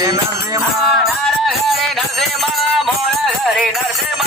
నరసింహ హరి నరసింహ మోర హరి నరసింహ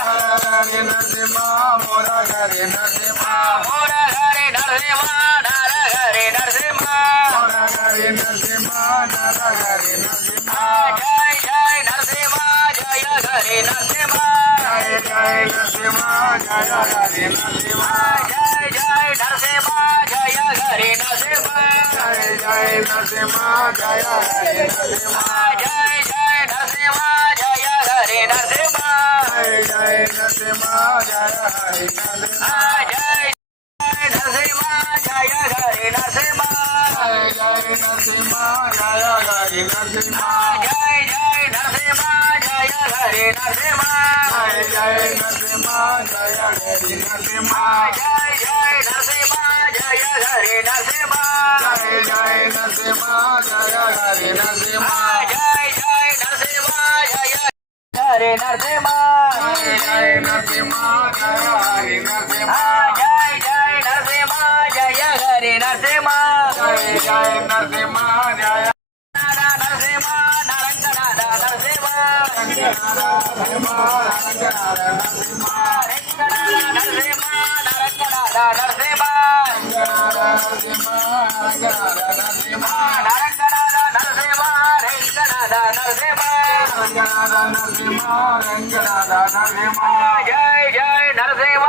హరి నరసింహ మోర హరి నరసింహ మోర హరి నరసింహ నర హరి నరసింహ మోర హరి నరసింహ నర హరి నరసింహ జయ జయ నరసింహ జయ హరి నరసింహ జయ జయ నరసింహ జయ హరి నరసింహ జయ జయ నరసింహ జయ హరి నరసింహ జయ జయ నరసింహ జయ హరి నరసింహ జయ జయ నరసింహ జయ హరి నరసింహ జయ జయ నరసింహ జయ హరి నరసింహ జయ నరసింహ జయ హరి నరసింహ జయ జయ నరసింహ జయ హరి నరసింహ జయ జయ నరసింహ జయ హరి నరసింహ జయ జయ నరసింహ జయ హరి నరసింహ జయ జయ నరసింహ జయ హరి నరసింహ జయ జయ నరసింహ జయ హరి నరసింహ జయ జయ నరసింహ జయ హరి నరసింహ జయ జయ నరసింహ జయ హరి నరసింహ జయ జయ నరసింహ జయ హరి నరసింహ జయ జయ నరసింహ జయ నరసింహ నరంగనాథ నరసింహ నరసింహ రంగనాథ నరసింహ నరసింహ నరంగనాథ నరసింహ నరసింహ రంగనాథ నరసింహ నరంగనాథ నరసింహ రంగనాథ నరసింహ రంగనాథ నరసింహ రంగనాథ నరసింహ జయ జయ నరసింహ